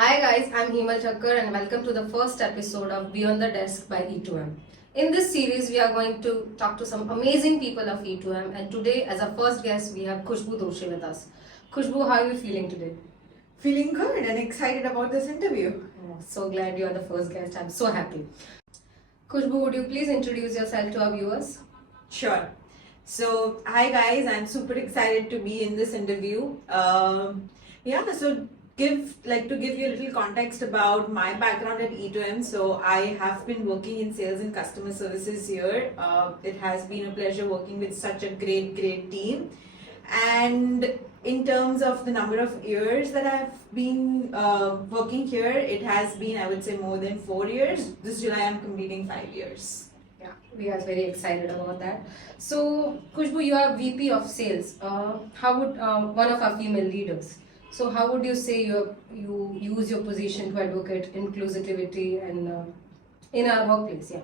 Hi guys, I'm Himal Thakkar and welcome to the first episode of Beyond the Desk by E2M. In this series, we are going to talk to some amazing people of E2M, and today as our first guest, we have Khushbu Doshi with us. Khushbu, how are you feeling today? Feeling good and excited about this interview. Oh, so glad you are the first guest. I'm so happy. Khushbu, would you please introduce yourself to our viewers? Sure. So, hi guys, I'm super excited to be in this interview. So to give you a little context about my background at E2M. So, I have been working in sales and customer services here. It has been a pleasure working with such a great team. And in terms of the number of years that I've been working here, it has been, I would say, more than 4 years. This July, I'm completing 5 years. Yeah, we are very excited about that. So, Khushbu, you are VP of Sales. How would one of our female leaders? So, how would you say you use your position to advocate inclusivity and in our workplace? Yeah.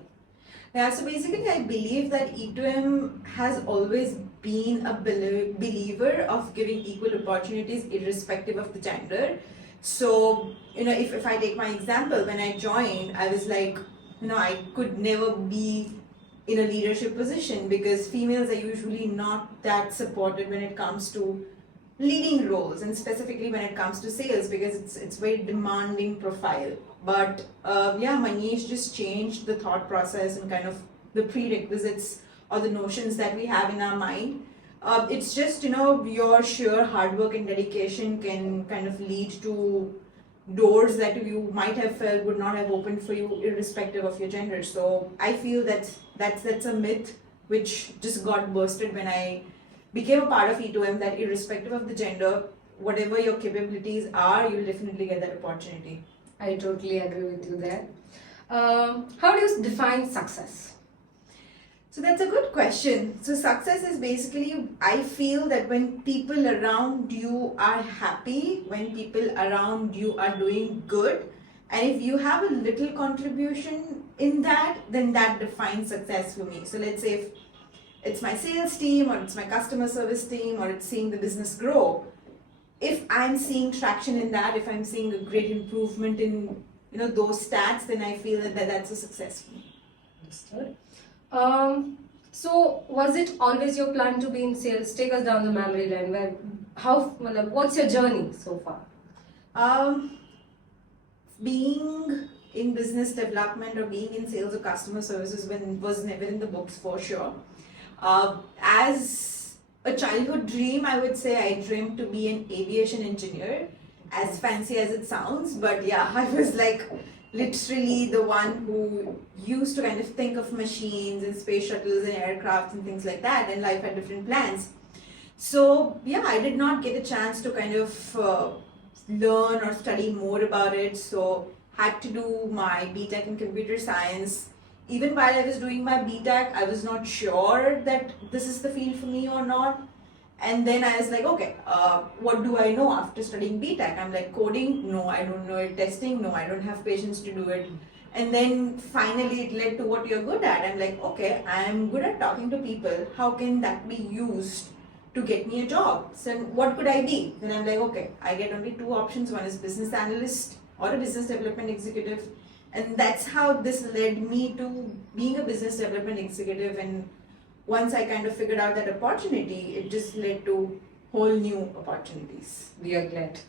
Yeah, so basically, I believe that E2M has always been a believer of giving equal opportunities irrespective of the gender. So, if I take my example, when I joined, I was like, I could never be in a leadership position because females are usually not that supported when it comes to leading roles, and specifically when it comes to sales, because it's very demanding profile. But my niche just changed the thought process and kind of the prerequisites or the notions that we have in our mind. It's just your sheer hard work and dedication can kind of lead to doors that you might have felt would not have opened for you irrespective of your gender. So I feel that's a myth which just got bursted when I became a part of E2M, that irrespective of the gender, whatever your capabilities are, you'll definitely get that opportunity. I totally agree with you there. How do you define success? So that's a good question. So success is basically, I feel that when people around you are happy, when people around you are doing good, and if you have a little contribution in that, then that defines success for me. So let's say if it's my sales team or it's my customer service team or it's seeing the business grow, if I'm seeing traction in that, if I'm seeing a great improvement in those stats, then I feel that that's a success for me. Understood. So was it always your plan to be in sales? Take us down the memory lane. What's your journey so far? Being in business development or being in sales or customer services was never in the books for sure. As a childhood dream, I would say I dreamed to be an aviation engineer, as fancy as it sounds, but yeah, I was like literally the one who used to kind of think of machines and space shuttles and aircraft and things like that, and life had different plans. So yeah, I did not get a chance to kind of learn or study more about it, so had to do my BTech in computer science. Even while I was doing my BTech, I was not sure that this is the field for me or not. And then I was like, okay, what do I know after studying BTech? I'm like, coding? No, I don't know it. Testing? No, I don't have patience to do it. And then finally it led to what you're good at. I'm like, okay, I'm good at talking to people. How can that be used to get me a job? So what could I be? Then I'm like, okay, I get only two options. One is business analyst or a business development executive. And that's how this led me to being a business development executive. And once I kind of figured out that opportunity, it just led to whole new opportunities. We are glad.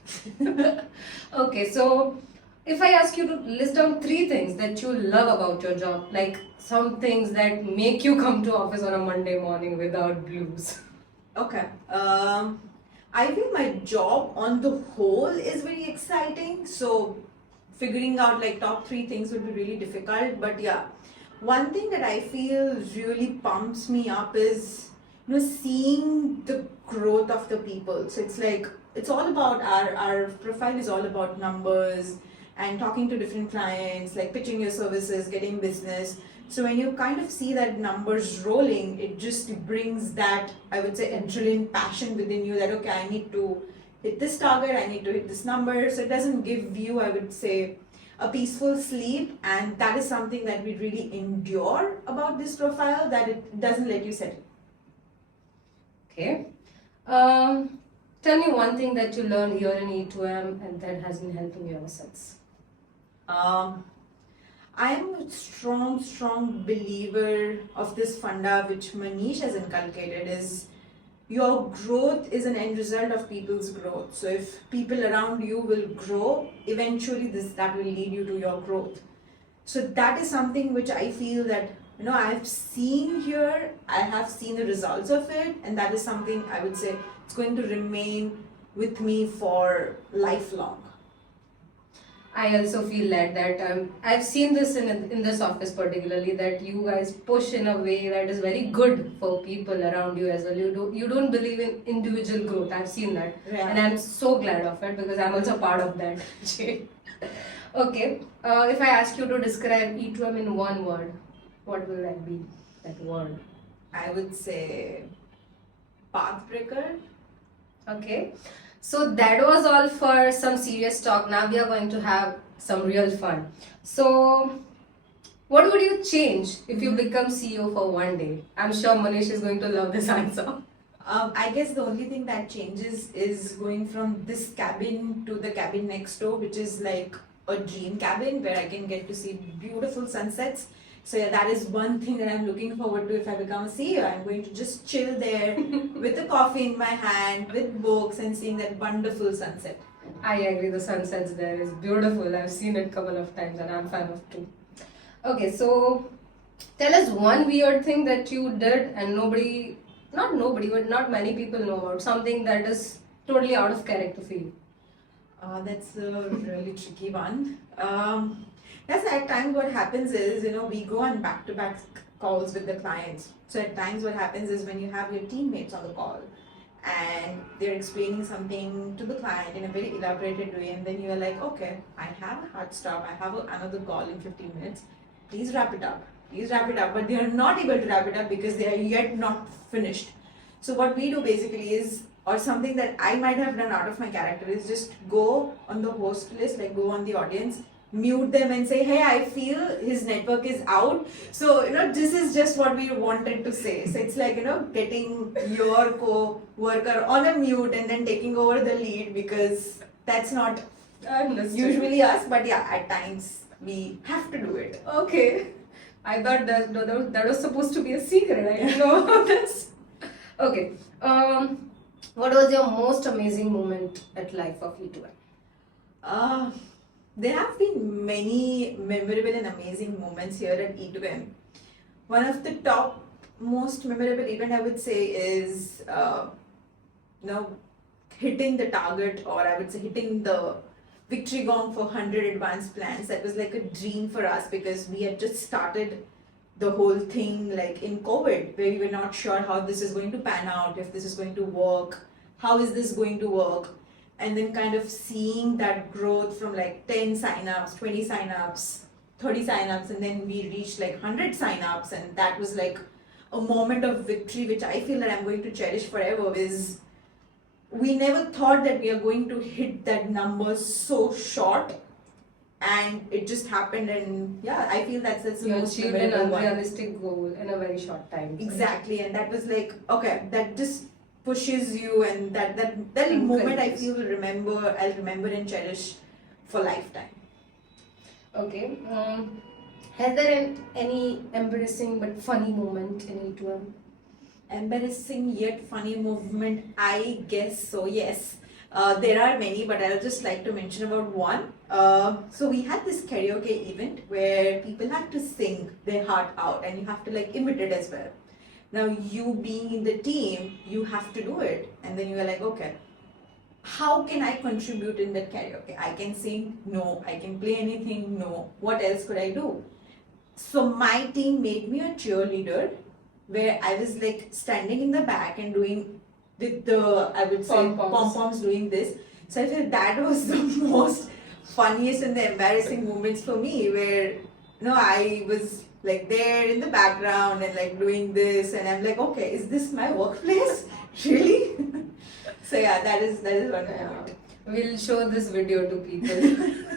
Okay, so if I ask you to list down 3 things that you love about your job, like some things that make you come to office on a Monday morning without blues. Okay. I feel my job on the whole is very exciting. So figuring out like top 3 things would be really difficult. But yeah, one thing that I feel really pumps me up is seeing the growth of the people. So it's like it's all about our profile is all about numbers and talking to different clients, like pitching your services, getting business. So when you kind of see that numbers rolling, it just brings that, I would say, adrenaline passion within you that okay, I need to hit this target, I need to hit this number. So it doesn't give you, I would say, a peaceful sleep, and that is something that we really endure about this profile, that it doesn't let you settle. Okay. Tell me one thing that you learned here in E2M and that has been helping you ever since. Um, I'm a strong believer of this funda which Manish has inculcated is your growth is an end result of people's growth. So if people around you will grow, eventually that will lead you to your growth. So that is something which I feel that I've seen here, I have seen the results of it, and that is something I would say it's going to remain with me for lifelong. I also feel that I've seen this in this office particularly, that you guys push in a way that is very good for people around you as well. You don't believe in individual growth. I've seen that, Yeah. and I'm so glad of it because I'm also part of that. Okay, if I ask you to describe E2M in one word, what will that be? That word. I would say pathbreaker. Okay, so that was all for some serious talk. Now we are going to have some real fun. So, what would you change if you become CEO for one day? I'm sure Manish is going to love this answer. I guess the only thing that changes is going from this cabin to the cabin next door, which is like a dream cabin where I can get to see beautiful sunsets. So yeah, that is one thing that I'm looking forward to if I become a CEO. I'm going to just chill there with a coffee in my hand, with books, and seeing that wonderful sunset. I agree, the sunsets there is beautiful. I've seen it a couple of times and I'm fan of too. Okay, so tell us one weird thing that you did and not many people know about, something that is totally out of character for you. That's a really tricky one. Yes, at times what happens is, we go on back-to-back calls with the clients. So at times what happens is when you have your teammates on the call and they're explaining something to the client in a very elaborated way, and then you're like, okay, I have a hard stop, I have another call in 15 minutes, please wrap it up. Please wrap it up. But they are not able to wrap it up because they are yet not finished. So what we do basically is, or something that I might have done out of my character, is just go on the host list, like go on the audience, mute them and say, hey, I feel his network is out. So, this is just what we wanted to say. So it's like, getting your co-worker on a mute and then taking over the lead, because that's not usually us, but yeah, at times we have to do it. Okay. I thought that was supposed to be a secret. I didn't know about this. Okay. What was your most amazing moment at life of E2M? There have been many memorable and amazing moments here at E2M. One of the top most memorable event I would say is hitting the target, or I would say hitting the victory gong for 100 advanced plans. That was like a dream for us because we had just started the whole thing like in COVID, where we were not sure how this is going to pan out, if this is going to work, how is this going to work, and then kind of seeing that growth from like 10 signups, 20 signups, 30 signups, and then we reached like 100 signups, and that was like a moment of victory which I feel that I'm going to cherish forever. Is we never thought that we are going to hit that number so short, and it just happened. And yeah, I feel that's the You most achieved an memorable one. unrealistic goal in a very short time. Exactly, and that was like, okay, that just pushes you, and that moment I feel I'll remember and cherish for lifetime. Okay. Has there any embarrassing but funny moment in E2M? Embarrassing yet funny movement, I guess so, yes. There are many, but I'll just like to mention about one. So we had this karaoke event where people had to sing their heart out, and you have to like imitate as well. Now you being in the team, you have to do it, and then you are like, okay, how can I contribute in that karaoke? I can sing? No. I can play anything? No. What else could I do? So my team made me a cheerleader, where I was like standing in the back and doing with the, I would say, pom-poms doing this. So I feel that was the most funniest and the embarrassing moments for me, where I was like there in the background and like doing this, and I'm like, okay, is this my workplace? Really? So yeah, that is one moment. We'll show this video to people.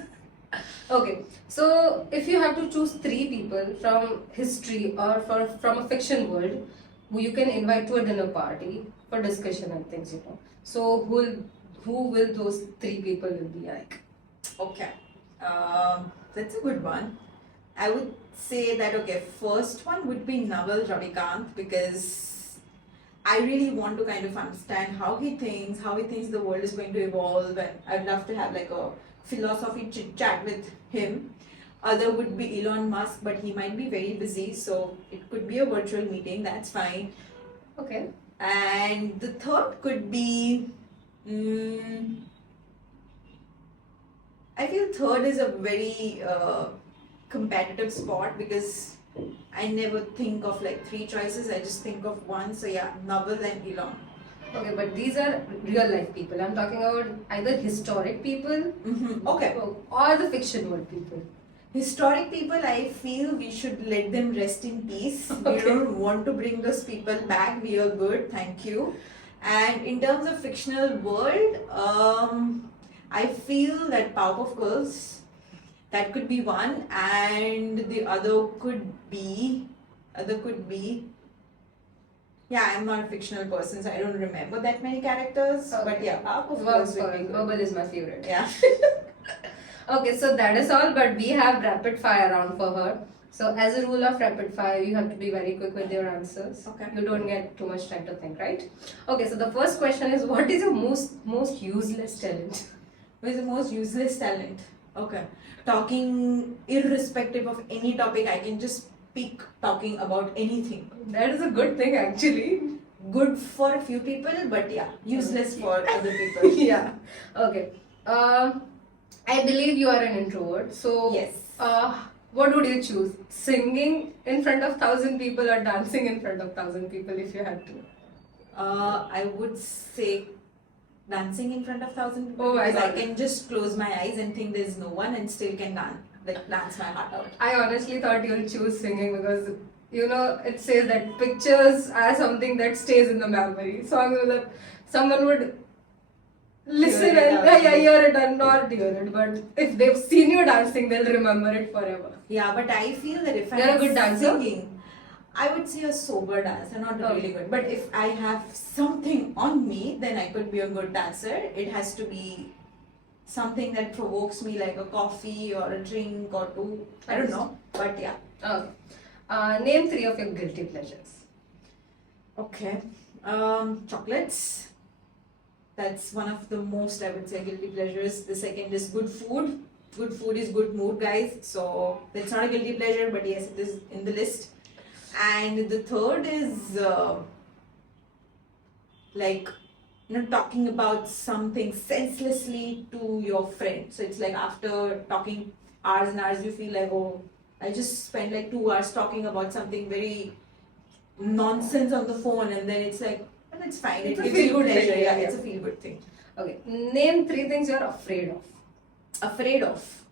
Okay, so if you have to choose 3 people from history or from a fiction world who you can invite to a dinner party, for discussion and things, you know. So who will those three people will be like? Okay, that's a good one. I would say that okay, first one would be Naval Ravikant because I really want to kind of understand how he thinks the world is going to evolve, and I'd love to have like a philosophy chit chat with him. Other would be Elon Musk, but he might be very busy, so it could be a virtual meeting. That's fine. Okay. And the third could be. I feel third is a very competitive spot because I never think of like three choices. I just think of one. So yeah, Naval and Elon. Okay, but these are real life people. I'm talking about either historic people Okay. or the fiction world people. Historic people, I feel we should let them rest in peace. We Okay. don't want to bring those people back. We are good, thank you. And in terms of fictional world, I feel that Powerpuff Girls, that could be one, and the other could be, yeah, I'm not a fictional person, so I don't remember that many characters. Okay. But yeah, Powerpuff Wow, Girls would be good. Bubble is my favorite. Yeah. Okay, so that is all, but we have rapid fire round for her. So as a rule of rapid fire, you have to be very quick with your answers. Okay. You don't get too much time to think, right? Okay, so the first question is, what is your most useless talent? What is the most useless talent? Okay. Talking irrespective of any topic, I can just speak talking about anything. That is a good thing, actually. Good for a few people, but yeah, useless for other people. Yeah. Okay. I believe you are an introvert. So Yes. what would you choose? Singing in front of 1,000 people or dancing in front of 1,000 people if you had to? I would say dancing in front of 1,000 people Oh my because I God. can just close my eyes and think there's no one and still can dance my heart out. I honestly thought you'll choose singing because you know it says that pictures are something that stays in the memory. Songs that someone would listen Hear it and out. hear it and not hear it, but if they've seen you dancing, they'll remember it forever. Yeah, but I feel that if You're a I'm good dancer? singing, I would say a sober dancer, not Okay. really good. But if I have something on me, then I could be a good dancer. It has to be something that provokes me, like a coffee or a drink or two. I don't know, but yeah. Okay. Name 3 of your guilty pleasures. Okay. Chocolates. That's one of the most, I would say, guilty pleasures. The second is good food. Good food is good mood, guys. So that's not a guilty pleasure, but yes, it is in the list. And the third is talking about something senselessly to your friend. So it's like after talking hours and hours, you feel like, oh, I just spent like 2 hours talking about something very nonsense on the phone, and then it's like, well, it's fine. It's It a gives you feel-good pleasure. thing, Yeah, yeah. it's a feel good thing. Okay. Name 3 things you're afraid of. Afraid of.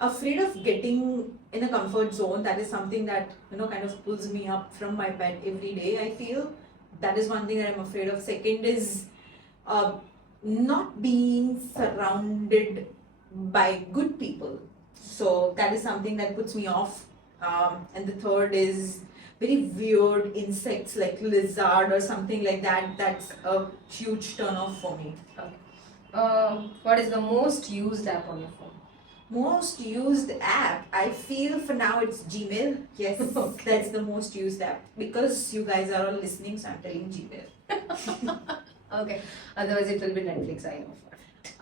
Afraid of getting in a comfort zone. That is something that kind of pulls me up from my bed every day. I feel that is one thing that I'm afraid of. Second is not being surrounded by good people. So that is something that puts me off. And the third is very weird insects like lizard or something like that. That's a huge turn off for me. What is the most used app on your phone? Most used app, I feel for now it's Gmail. Yes, Okay. that's the most used app because you guys are all listening, so I'm telling Gmail. Okay. Otherwise, it will be Netflix. I know.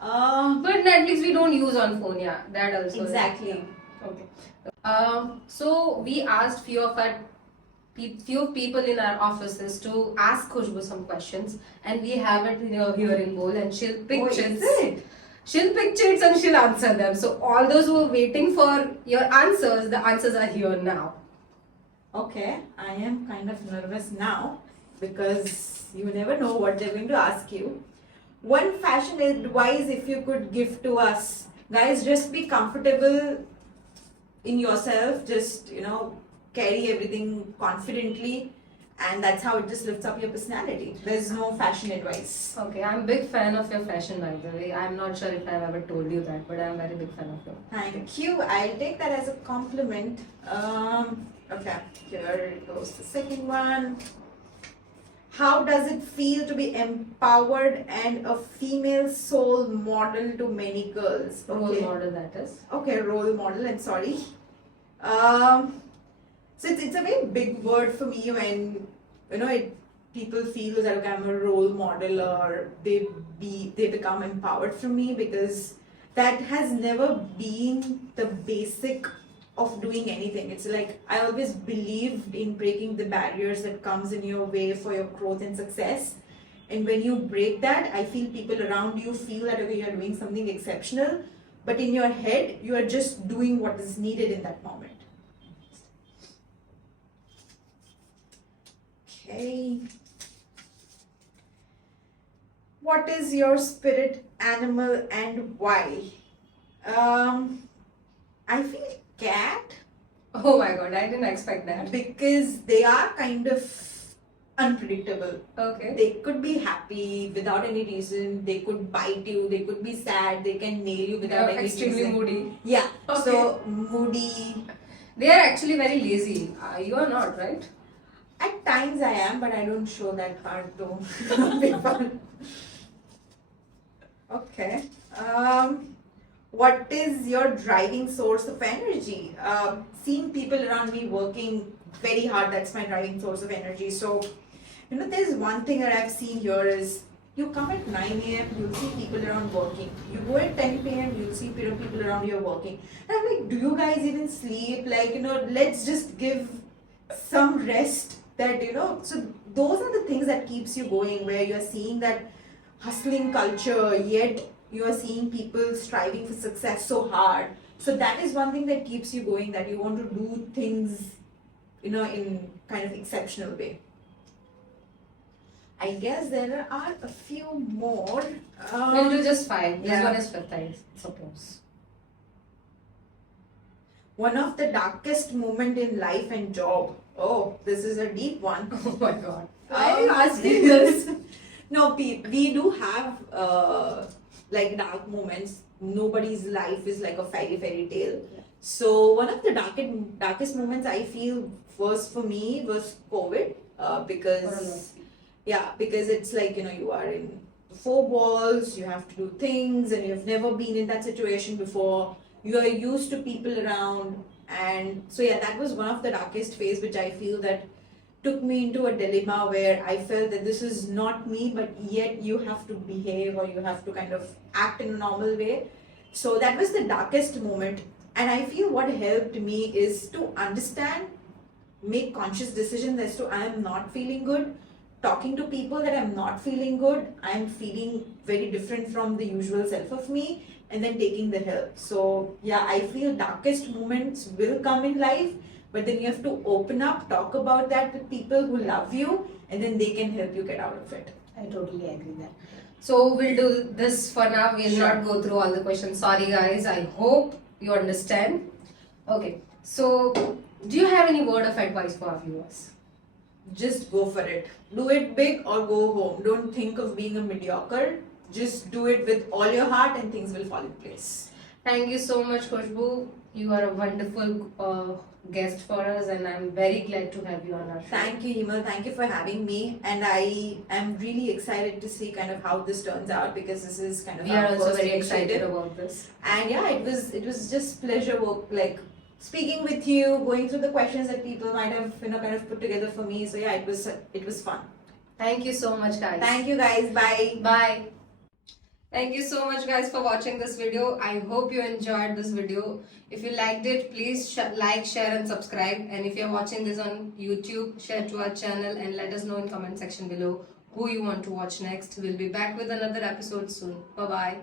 Um, But Netflix we don't use on phone. Yeah, that also. Exactly. Yeah. Okay. So we asked few people in our offices to ask Khushbu some questions, and we have it here in bowl, and she'll pick Oh, chits. is it? She'll pick chits and she'll answer them. So all those who are waiting for your answers, the answers are here now. Okay, I am kind of nervous now because you never know what they're going to ask you. One fashion advice if you could give to us. Guys, just be comfortable in yourself. Just, carry everything confidently, and that's how it just lifts up your personality. There's no fashion advice. Okay, I'm a big fan of your fashion, by the way. I'm not sure if I've ever told you that, but I'm a very big fan of you. Thank you. I'll take that as a compliment. Okay, here goes the second one. how does it feel to be empowered and a female soul model to many girls? Role model, that is. Okay, role model, I'm sorry. So it's a very big word for me when people feel that okay, I'm a role model or they become empowered from me, because that has never been the basic of doing anything. It's like I always believed in breaking the barriers that comes in your way for your growth and success. And when you break that, I feel people around you feel that okay, you're doing something exceptional, but in your head, you are just doing what is needed in that moment. Okay. What is your spirit animal and why? I feel cat. Oh my god, I didn't expect that. Because they are kind of unpredictable. Okay. They could be happy without any reason. They could bite you. They could be sad. They can nail you without any reason. Extremely moody. Yeah. Okay. So moody. They are actually very lazy. You are not, right? At times I am, but I don't show that part though. People. Okay. What is your driving source of energy? Seeing people around me working very hard, that's my driving source of energy. So, there's one thing that I've seen here is you come at 9 a.m., you'll see people around working. You go at 10 p.m., you'll see people around you working. And I'm like, do you guys even sleep? Like, let's just give some rest that, so those are the things that keeps you going, where you're seeing that hustling culture, yet you are seeing people striving for success so hard. So that is one thing that keeps you going, that you want to do things, in kind of exceptional way. I guess there are a few more. We'll do just 5. This yeah. one is 5th, I suppose. One of the darkest moment in life and job. Oh, this is a deep one. Oh my god. Why are you asking this? No, we do have like dark moments. Nobody's life is like a fairy tale. So one of the darkest moments I feel was for me was COVID, because it's like you are in 4 walls, you have to do things, and you've never been in that situation before. You are used to people around, and so that was one of the darkest phase, which I feel that took me into a dilemma where I felt that this is not me, but yet you have to behave or you have to kind of act in a normal way. So that was the darkest moment. And I feel what helped me is to understand, make conscious decisions as to I am not feeling good, talking to people that I'm not feeling good, I'm feeling very different from the usual self of me, and then taking the help. So I feel darkest moments will come in life, but then you have to open up, talk about that with people who love you, and then they can help you get out of it. I totally agree there. So we'll do this for now. We'll not go through all the questions. Sorry guys, I hope you understand. Okay, so do you have any word of advice for our viewers? Just go for it. Do it big or go home. Don't think of being a mediocre. Just do it with all your heart and things will fall in place. Thank you so much, Khushbu. You are a wonderful guest for us, and I'm very glad to have you on our show. Thank you, Himal. Thank you for having me. And I am really excited to see kind of how this turns out, because this is kind of we are also very excited about this. And it was just pleasure work, like speaking with you, going through the questions that people might have kind of put together for me. So it was fun. Thank you so much, guys. Thank you, guys. Bye. Bye. Thank you so much, guys, for watching this video. I hope you enjoyed this video. If you liked it, please like, share and subscribe. And if you're watching this on YouTube, share to our channel and let us know in comment section below who you want to watch next. We'll be back with another episode soon. Bye-bye.